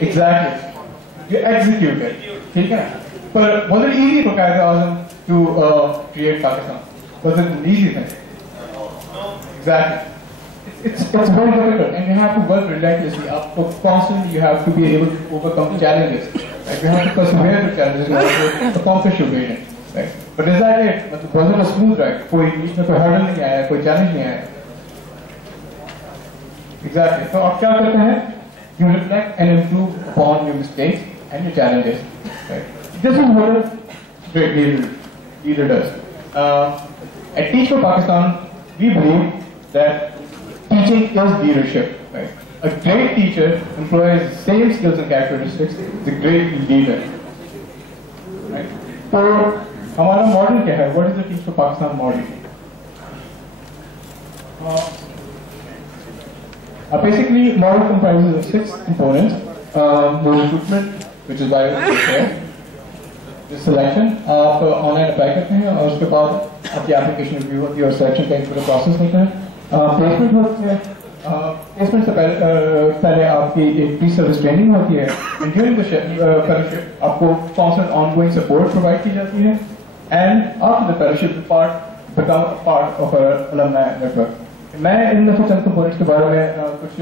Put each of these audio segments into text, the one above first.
Exactly. You execute it. Okay? But was it easy for Qaeda Azam to create Pakistan? Was it an easy thing? Exactly. It's very difficult, and you have to work relentlessly. Constantly, you have to be able to overcome challenges. Right? You have to persevere through challenges in order to accomplish your vision. Right? But is that it? Was it a smooth ride? कोई बीच में कोई hurdle नहीं आया, कोई challenge नहीं आया. Exactly. So आप क्या करते हैं? You reflect and improve upon your mistakes and your challenges. Right? This is what a great leader does. At Teach for Pakistan, we believe that teaching is leadership. Right? A great teacher employs the same skills and characteristics as a great leader. Right? So, हमारा model क्या है? What is the Teach for Pakistan model? Basically, model comprises of 6 components. The recruitment, which is why we're here. The selection, आप online apply करते हैं और उसके बाद आपकी एप्लीकेशन रिव्यू होती है और सिलेक्शन का एक पूरा प्रोसेस होता है. प्लेसमेंट होती है. प्लेसमेंट से पहले आपकी एक प्री सर्विस ट्रेनिंग होती है. एंड ड्यूरिंग द फेलोशिप आपको कांस्टेंट ऑनगोइंग सपोर्ट प्रोवाइड की जाती है. And after the fellowship become part of alumni network. मैं इन दफे चंद कंपोनेंट्स के बारे में कुछ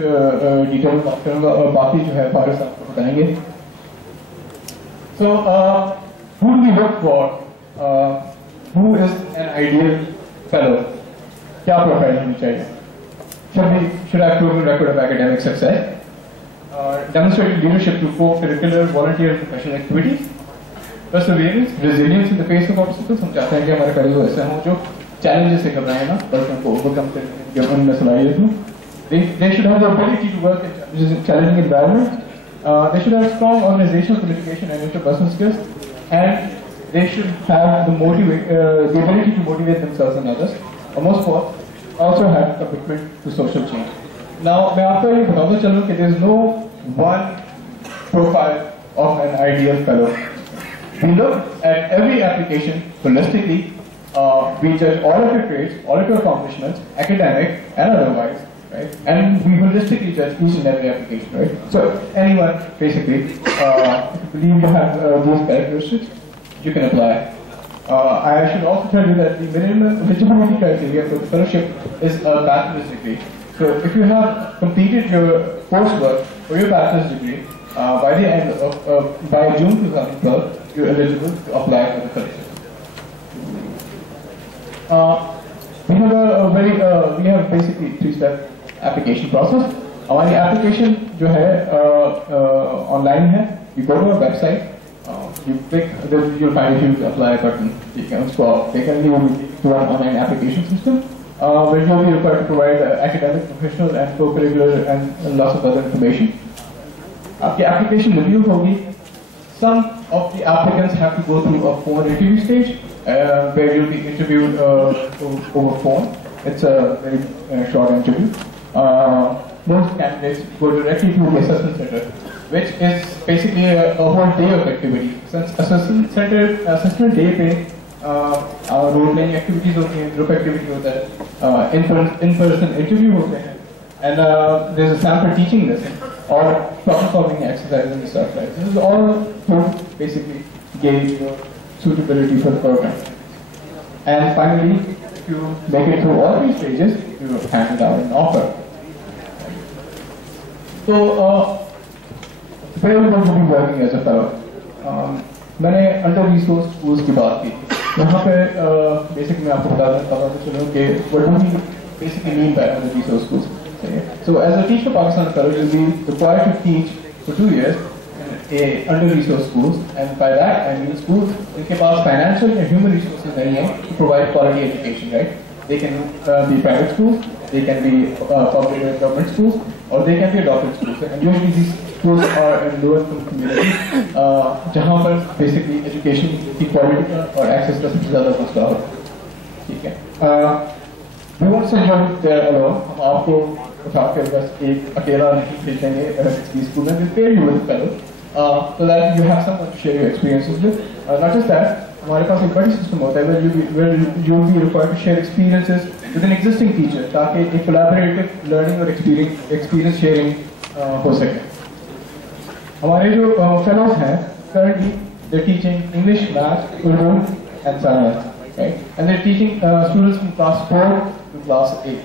डिटेल में बात करूंगा और बाकी जो है फारिस आपको बताएंगे. So, who do we look for? Who is an ideal fellow? क्या प्रोफाइल होनी चाहिए? Should have proven record of academic success, demonstrated leadership through co-curricular, volunteer, and professional activities, perseverance, resilience in the face of obstacles. हम चाहते हैं कि हमारे fellows ऐसे हों जो challenges से घबराएं ना, बल्कि उनको overcome करके उनमें सलाहियत हो. They should have the ability to work in challenging environments. They should have strong organizational communication and interpersonal skills, and they should have the ability to motivate themselves and others. Or most of all, also have commitment to social change. Now, मैं आपको ये बताता चलूँ कि there is no one profile of an ideal fellow. We look at every application holistically. We judge all of your traits, all of your accomplishments, academic and otherwise. Right? And we holistically judge each and every application, right? So anyone, basically, if you believe you have these characteristics, you can apply. I should also tell you that the minimum eligibility criteria for the fellowship is a bachelor's degree. So if you have completed your coursework for your bachelor's degree by the end of by June 2012, you're eligible to apply for the fellowship. We have basically 3-step application process. हमारी application जो है online है. You go to our website, you click, you'll find a huge apply button. You can scroll. They can lead to an online application system where you'll be required to provide academic, professional, and co-curricular and lots of other information. आपकी application review होगी. Some of the applicants have to go through a phone interview stage where you'll be interviewed over phone. It's a very short interview. Most candidates go directly to the assessment center, which is basically a whole day of activity. Since assessment day पे role playing activities होती हैं, group activity होता है, in-person interview होते हैं, and there's a sample teaching lesson or problem solving exercises and stuff like that. This is all to basically gauge your suitability for the program. And finally, if you make it through all 3 stages, you will hand it out an offer. So, where are you going to be working as a fellow? मैंने under-resourced schools की बात की. यहाँ पे basically मैं आपको बताता चलूँ कि what do we basically mean by under-resourced schools? So, as a Teach for Pakistan fellow, you'll be required to teach for 2 years in under-resourced schools, and by that I mean schools जिनके पास financial and human resources नहीं हैं to provide quality education, right? They can be private schools, they can be public and government schools, or they can be adopted schools. And usually these schools are in lower communities, जहाँ पर basically education की quality और access का सबसे ज़्यादा मसला हो. ठीक है. We won't send you there alone. हम आपको उठा के बस एक अकेला नहीं भेज देंगे किसी स्कूल में. We'll pair you with a fellow so that you have someone to share your experiences with. Not just that, हमारे पास एक बड़ी सिस्टम होता है where you'll be required to share experiences with an existing teacher ताकि एक collaborative learning और experience sharing हो सके. हमारे जो fellows हैं, currently they're teaching English, Math, Urdu, and Science, right? And they're teaching students from class 4 to class 8.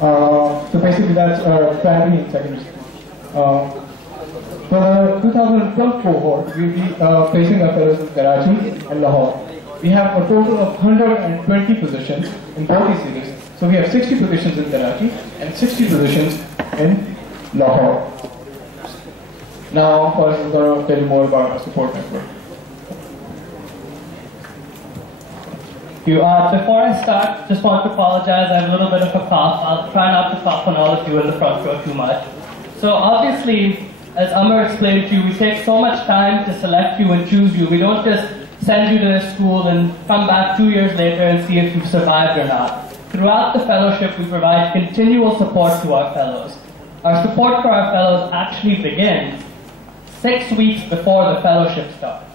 So basically that's primary and secondary school. For the 2012 cohort, we'll be placing our fellows in Karachi and Lahore. We have a total of 120 positions in both these cities. So we have 60 positions in Karachi and 60 positions in Lahore. Now, Forrest is going to tell you more about our support network. Before I start, just want to apologize. I have a little bit of a cough. I'll try not to cough on all of you in the front row too much. So obviously, as Amar explained to you, we take so much time to select you and choose you. We don't just send you to this school and come back 2 years later and see if you've survived or not. Throughout the fellowship, we provide continual support to our fellows. Our support for our fellows actually begins 6 weeks before the fellowship starts.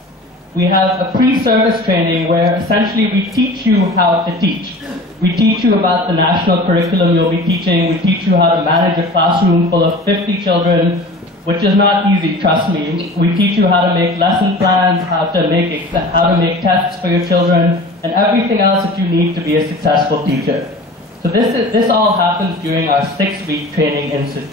We have a pre-service training where essentially we teach you how to teach. We teach you about the national curriculum you'll be teaching. We teach you how to manage a classroom full of 50 children, which is not easy, trust me. We teach you how to make lesson plans, how to make tests for your children, and everything else that you need to be a successful teacher. So this all happens during our 6-week training institute.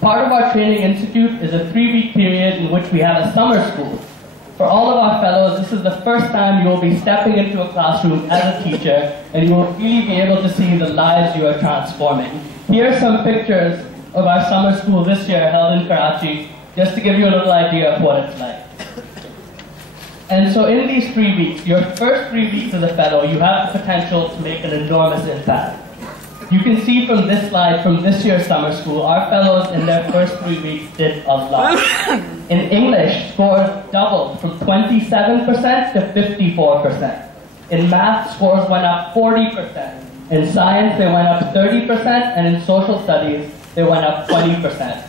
Part of our training institute is a 3-week period in which we have a summer school. For all of our fellows, this is the first time you will be stepping into a classroom as a teacher, and you will really be able to see the lives you are transforming. Here are some pictures of our summer school this year held in Karachi, just to give you a little idea of what it's like. And so in these 3 weeks, your first 3 weeks as a fellow, you have the potential to make an enormous impact. You can see from this slide from this year's summer school, our fellows in their first 3 weeks did a lot. In English, scores doubled from 27% to 54%. In math, scores went up 40%. In science, they went up 30%, and in social studies, they went up 20%.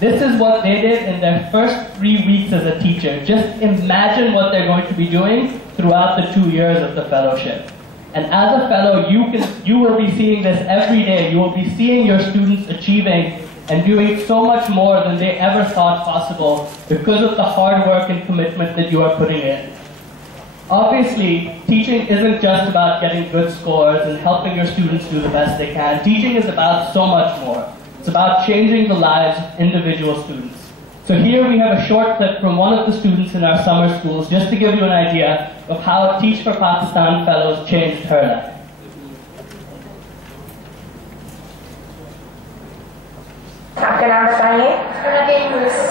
This is what they did in their first 3 weeks as a teacher. Just imagine what they're going to be doing throughout the 2 years of the fellowship. And as a fellow, you will be seeing this every day. You will be seeing your students achieving and doing so much more than they ever thought possible because of the hard work and commitment that you are putting in. Obviously, teaching isn't just about getting good scores and helping your students do the best they can. Teaching is about so much more. It's about changing the lives of individual students. So here we have a short clip from one of the students in our summer schools just to give you an idea of how Teach for Pakistan fellows changed her life. आपका नाम बताइए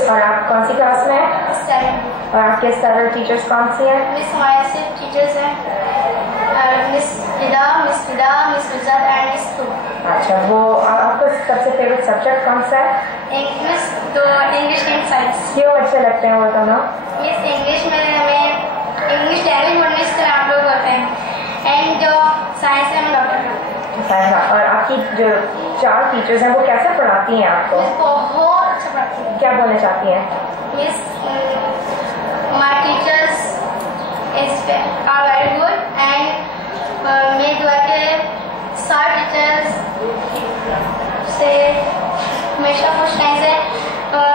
और आप कौन सी class में हैं? और आपके फेवरेट टीचर्स कौन सी हैं? मिस हमारे से टीचर्स हैं मिस फिदा, मिस नुज़ात एंड मिस तू। अच्छा, वो आपका सबसे फेवरेट सब्जेक्ट कौन सा है? English and science. क्यों अच्छे लगते हैं वो दोनों? मिस इंग्लिश में हमें इंग्लिश लैंग्वेज पढ़ने से आप लोग होते हैं एंड जो साइंस में हम डॉक्टर हैं। और आपकी जो 4 टीचर्स हैं वो कैसे पढ़ाती हैं आपको? बहुत अच्छा पढ़ाती हैं। क्या बोलना चाहती हैं? Miss my teachers are very good and मैं दुआ के सारे टीचर्स से हमेशा खुश रहें से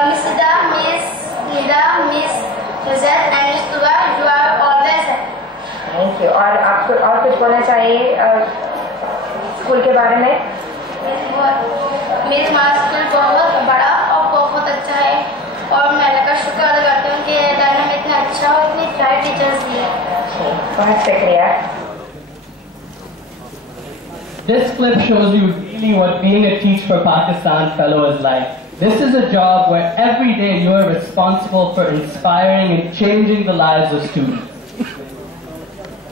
मिस दा, miss Nida, miss Nuzhat and miss Tuba you are always है। Thank you. और आपको और कुछ बोलना चाहिए स्कूल के बारे में? मेरे हमारा स्कूल बहुत बड़ा और बहुत अच्छा है और मैं अल्लाह का शुक्र अदा करती हूँ कि अल्लाह ने हमें इतना अच्छा और इतने प्यारे टीचर्स दिए। बहुत शुक्रिया। This clip shows you really what being a Teach for Pakistan fellow is like. This is a job where every day you are responsible for inspiring and changing the lives of students.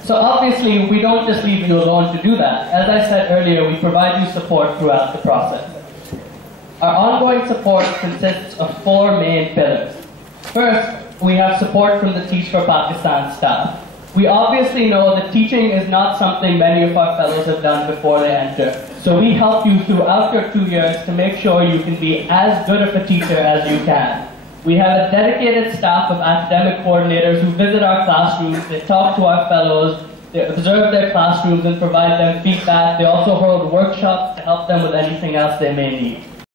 So obviously, we don't just leave you alone to do that. As I said earlier, we provide you support throughout the process. Our ongoing support consists of 4 main pillars. First, we have support from the Teach for Pakistan staff. We obviously know that teaching is not something many of our fellows have done before they enter. So we help you throughout your 2 years to make sure you can be as good of a teacher as you can. We have a dedicated staff of academic coordinators who visit our classrooms, they talk to our fellows, they observe their classrooms and provide them feedback. They also hold workshops to help them with anything else they may need.